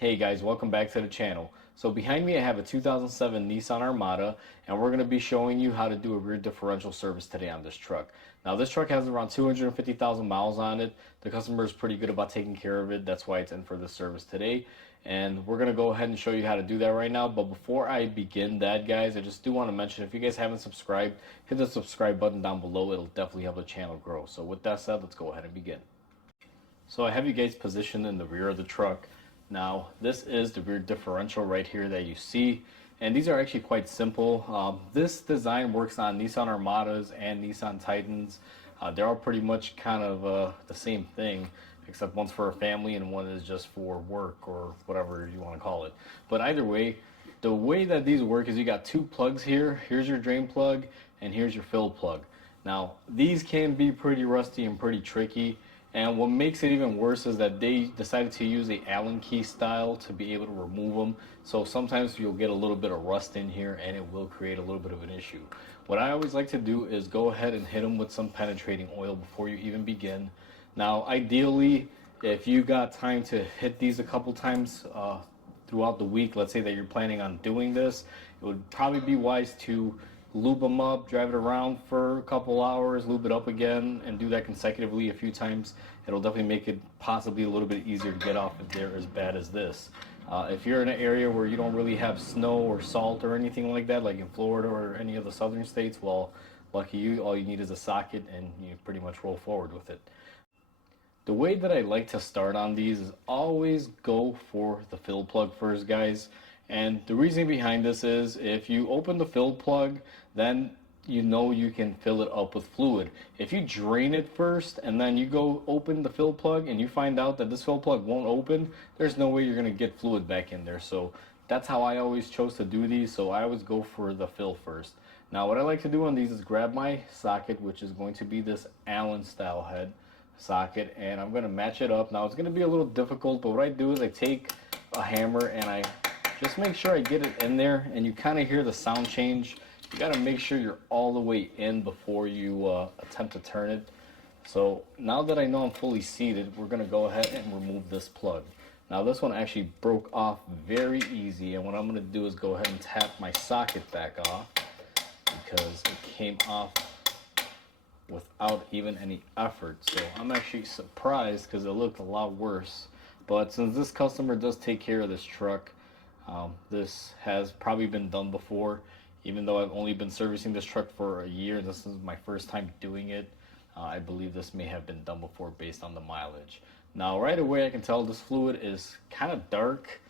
Hey guys, welcome back to the channel. So behind me I have a 2007 Nissan Armada, and we're going to be showing you how to do a rear differential service today on this truck. Now this truck has around 250,000 miles on it. The customer is pretty good about taking care of it. That's why it's in for this service today. And we're going to go ahead and show you how to do that right now. But before I begin that, guys, I just do want to mention, if you guys haven't subscribed, hit the subscribe button down below. It'll definitely help the channel grow. So with that said, let's go ahead and begin. So I have you guys positioned in the rear of the truck. Now this is the rear differential right here that you see, and these are actually quite simple. This design works on Nissan Armadas and Nissan Titans. They're all pretty much kind of the same thing, except one's for a family and one is just for work or whatever you want to call it. But either way, the way that these work is you got two plugs here. Here's your drain plug and here's your fill plug. Now these can be pretty rusty and pretty tricky. And what makes it even worse is that they decided to use a Allen key style to be able to remove them. So sometimes you'll get a little bit of rust in here and it will create a little bit of an issue. What I always like to do is go ahead and hit them with some penetrating oil before you even begin. Now ideally, if you got time to hit these a couple times throughout the week, let's say that you're planning on doing this, it would probably be wise to lube them up, drive it around for a couple hours, lube it up again, and do that consecutively a few times. It'll definitely make it possibly a little bit easier to get off if they're as bad as this. If you're in an area where you don't really have snow or salt or anything like that, like in Florida or any of the southern states, well, lucky you, all you need is a socket and you pretty much roll forward with it. The way that I like to start on these is always go for the fill plug first, guys. And the reason behind this is if you open the fill plug, then you know you can fill it up with fluid. If you drain it first and then you go open the fill plug and you find out that this fill plug won't open, there's no way you're going to get fluid back in there. So that's how I always chose to do these. So I always go for the fill first. Now what I like to do on these is grab my socket, which is going to be this Allen style head socket, and I'm going to match it up. Now it's going to be a little difficult, but what I do is I take a hammer and I just make sure I get it in there, and you kind of hear the sound change. You got to make sure you're all the way in before you attempt to turn it. So now that I know I'm fully seated, we're going to go ahead and remove this plug. Now this one actually broke off very easy, and what I'm going to do is go ahead and tap my socket back off because it came off without even any effort. So I'm actually surprised because it looked a lot worse. But since this customer does take care of this truck, this has probably been done before. Even though I've only been servicing this truck for a year, this is my first time doing it. I believe this may have been done before based on the mileage. Now right away I can tell this fluid is kind of dark.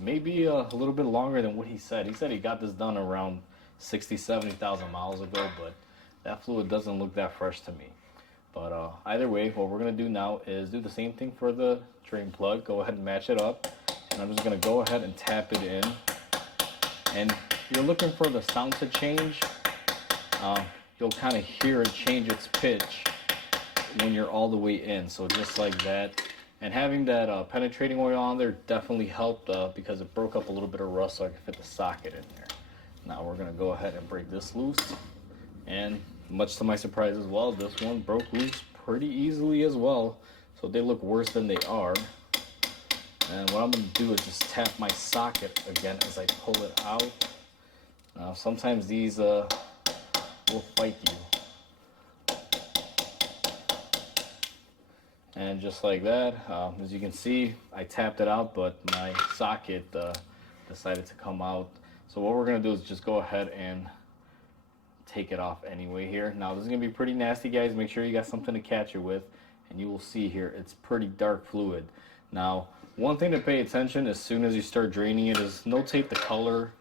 Maybe a little bit longer than what he said. He said he got this done around 60,000-70,000 miles ago, but that fluid doesn't look that fresh to me. But either way, what we're going to do now is do the same thing for the drain plug. Go ahead and match it up. And I'm just going to go ahead and tap it in. And you're looking for the sound to change. You'll kind of hear it change its pitch when you're all the way in. So just like that. And having that penetrating oil on there definitely helped because it broke up a little bit of rust so I could fit the socket in there. Now we're going to go ahead and break this loose. And much to my surprise as well, this one broke loose pretty easily as well. So they look worse than they are. And what I'm going to do is just tap my socket again as I pull it out. Now sometimes these will fight you. And just like that, as you can see, I tapped it out, but my socket decided to come out. So what we're going to do is just go ahead and take it off anyway here. Now this is going to be pretty nasty, guys. Make sure you got something to catch it with. And you will see here, it's pretty dark fluid. Now, one thing to pay attention as soon as you start draining it is notate the color.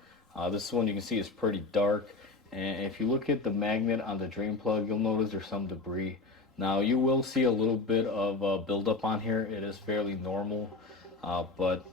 This one you can see is pretty dark. And if you look at the magnet on the drain plug, you'll notice there's some debris. Now, you will see a little bit of buildup on here. It is fairly normal. But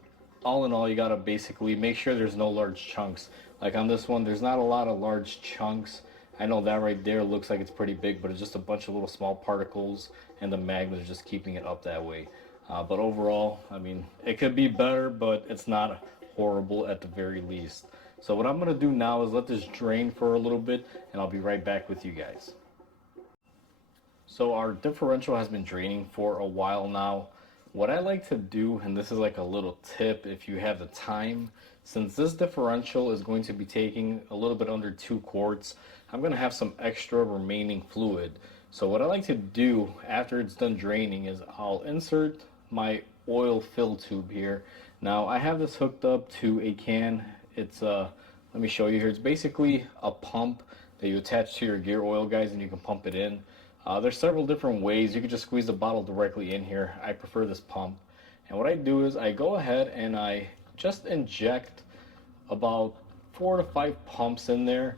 all in all, you got to basically make sure there's no large chunks. Like on this one, there's not a lot of large chunks. I know that right there looks like it's pretty big, but it's just a bunch of little small particles, and the magnet is just keeping it up that way. But overall, I mean, it could be better, but it's not horrible at the very least. So what I'm going to do now is let this drain for a little bit, and I'll be right back with you guys. So our differential has been draining for a while now. What I like to do, and this is like a little tip if you have the time, since this differential is going to be taking a little bit under 2 quarts, I'm going to have some extra remaining fluid. So what I like to do after it's done draining is I'll insert my oil fill tube here. Now I have this hooked up to a can. It's let me show you here. It's basically a pump that you attach to your gear oil, guys, and you can pump it in. There's several different ways. You can just squeeze the bottle directly in here. I prefer this pump. And what I do is I go ahead and I just inject about 4 to 5 pumps in there.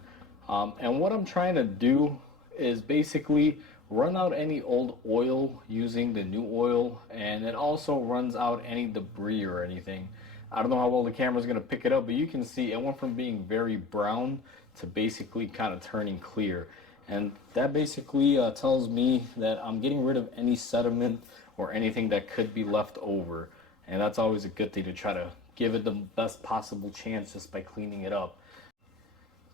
And what I'm trying to do is basically run out any old oil using the new oil, and it also runs out any debris or anything. I don't know how well the camera's going to pick it up, but you can see it went from being very brown to basically kind of turning clear. And that basically tells me that I'm getting rid of any sediment or anything that could be left over. And that's always a good thing, to try to give it the best possible chance just by cleaning it up.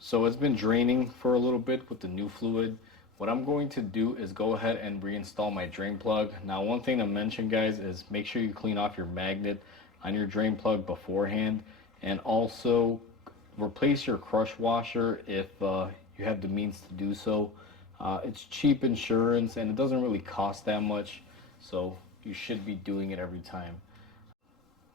So it's been draining for a little bit with the new fluid. What I'm going to do is go ahead and reinstall my drain plug. Now, one thing to mention, guys, is make sure you clean off your magnet on your drain plug beforehand, and also replace your crush washer if you have the means to do so. It's cheap insurance and it doesn't really cost that much, so you should be doing it every time.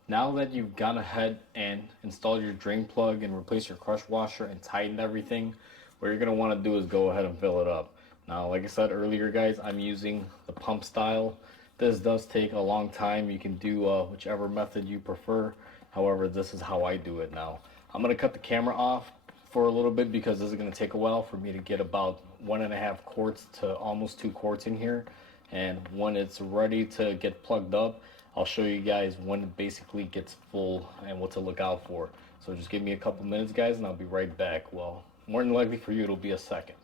Now that you've gone ahead and installed your drain plug and replaced your crush washer and tightened everything, what you're going to want to do is go ahead and fill it up. Now, like I said earlier, guys, I'm using the pump style. This does take a long time. You can do whichever method you prefer. However, this is how I do it now. I'm going to cut the camera off for a little bit because this is going to take a while for me to get about 1.5 quarts to almost 2 quarts in here. And when it's ready to get plugged up, I'll show you guys when it basically gets full and what to look out for. So just give me a couple minutes, guys, and I'll be right back. Well, more than likely for you, it'll be a second.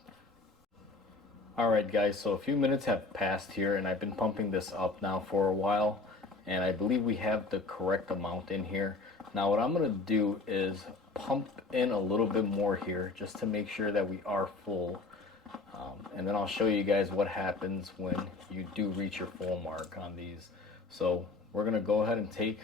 Alright, guys, so a few minutes have passed here, and I've been pumping this up now for a while, and I believe we have the correct amount in here. Now what I'm going to do is pump in a little bit more here just to make sure that we are full. And then I'll show you guys what happens when you do reach your full mark on these. So we're going to go ahead and take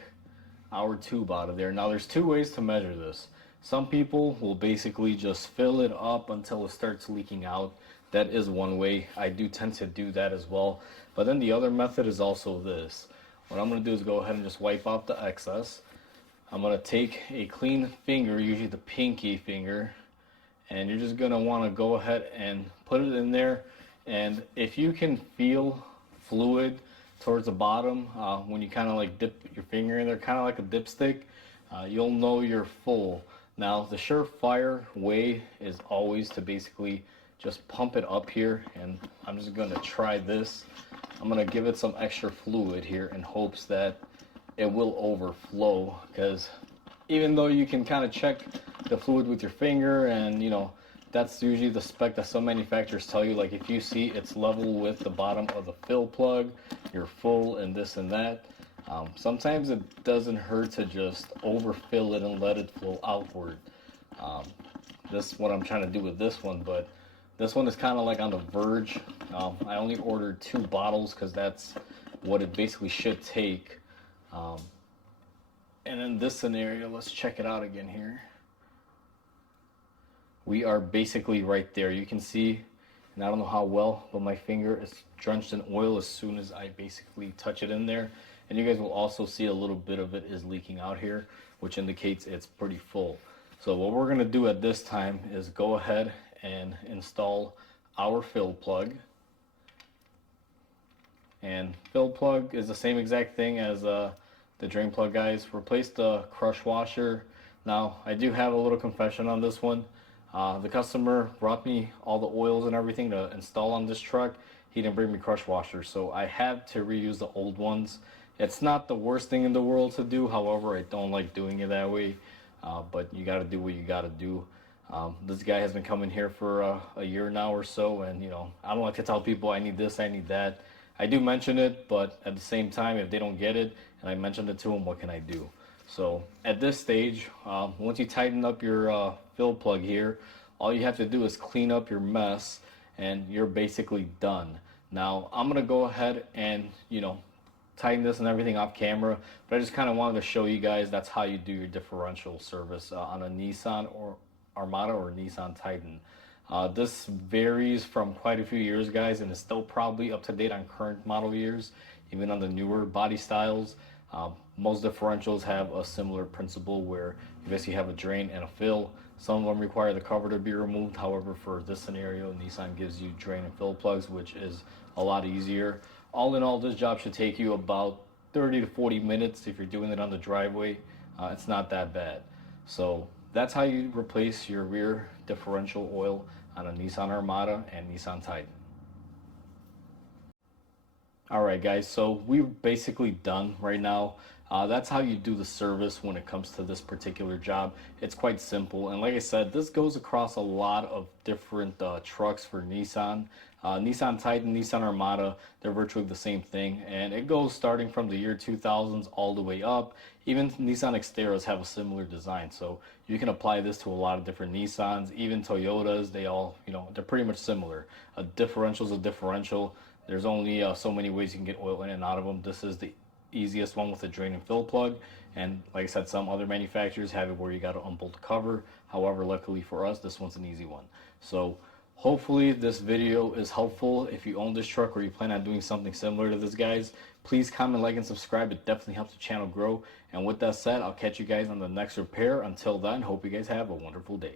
our tube out of there. Now there's 2 ways to measure this. Some people will basically just fill it up until it starts leaking out. That is one way. I do tend to do that as well. But then the other method is also this. What I'm going to do is go ahead and just wipe out the excess. I'm going to take a clean finger, usually the pinky finger, and you're just going to want to go ahead and put it in there. And if you can feel fluid towards the bottom, when you kind of like dip your finger in there, kind of like a dipstick, you'll know you're full. Now, the surefire way is always to basically just pump it up here, and I'm just going to try this. I'm going to give it some extra fluid here in hopes that it will overflow, because even though you can kind of check the fluid with your finger, and you know that's usually the spec that some manufacturers tell you, like if you see it's level with the bottom of the fill plug, you're full, and this and that. Sometimes it doesn't hurt to just overfill it and let it flow outward. This is what I'm trying to do with this one, but this one is kind of like on the verge. I only ordered 2 bottles because that's what it basically should take. And in this scenario, let's check it out again here. We are basically right there. You can see, and I don't know how well, but my finger is drenched in oil as soon as I basically touch it in there. And you guys will also see a little bit of it is leaking out here, which indicates it's pretty full. So what we're going to do at this time is go ahead and install our fill plug. And fill plug is the same exact thing as the drain plug, guys. Replace the crush washer. Now, I do have a little confession on this one. The customer brought me all the oils and everything to install on this truck. He didn't bring me crush washers, so I had to reuse the old ones. It's not the worst thing in the world to do. However, I don't like doing it that way. But you got to do what you got to do. This guy has been coming here for a year now or so, and you know, I don't like to tell people I need this, I need that. I do mention it, but at the same time, if they don't get it and I mentioned it to them, what can I do? So at this stage, once you tighten up your fill plug here, all you have to do is clean up your mess and you're basically done. Now I'm gonna go ahead and, you know, tighten this and everything off camera, but I just kind of wanted to show you guys that's how you do your differential service on a Nissan or Armada or Nissan Titan. This varies from quite a few years, guys, and is still probably up to date on current model years, even on the newer body styles. Most differentials have a similar principle where you basically have a drain and a fill. Some of them require the cover to be removed. However, for this scenario, Nissan gives you drain and fill plugs, which is a lot easier. All in all, this job should take you about 30 to 40 minutes if you're doing it on the driveway. It's not that bad. So that's how you replace your rear differential oil on a Nissan Armada and Nissan Titan. All right, guys, so we're basically done right now. That's how you do the service when it comes to this particular job. It's quite simple, and like I said, this goes across a lot of different trucks for Nissan. Nissan Titan, Nissan Armada, they're virtually the same thing, and it goes starting from the year 2000s all the way up. Even Nissan Xteras have a similar design, so you can apply this to a lot of different Nissans, even Toyotas. They all, they're pretty much similar. A differential is a differential. There's only so many ways you can get oil in and out of them. This is the easiest one with a drain and fill plug, and like I said, some other manufacturers have it where you got to unbolt the cover. However, luckily for us, this one's an easy one. So hopefully this video is helpful. If you own this truck or you plan on doing something similar to this, guys, please comment, like, and subscribe. It definitely helps the channel grow. And with that said, I'll catch you guys on the next repair. Until then, hope you guys have a wonderful day.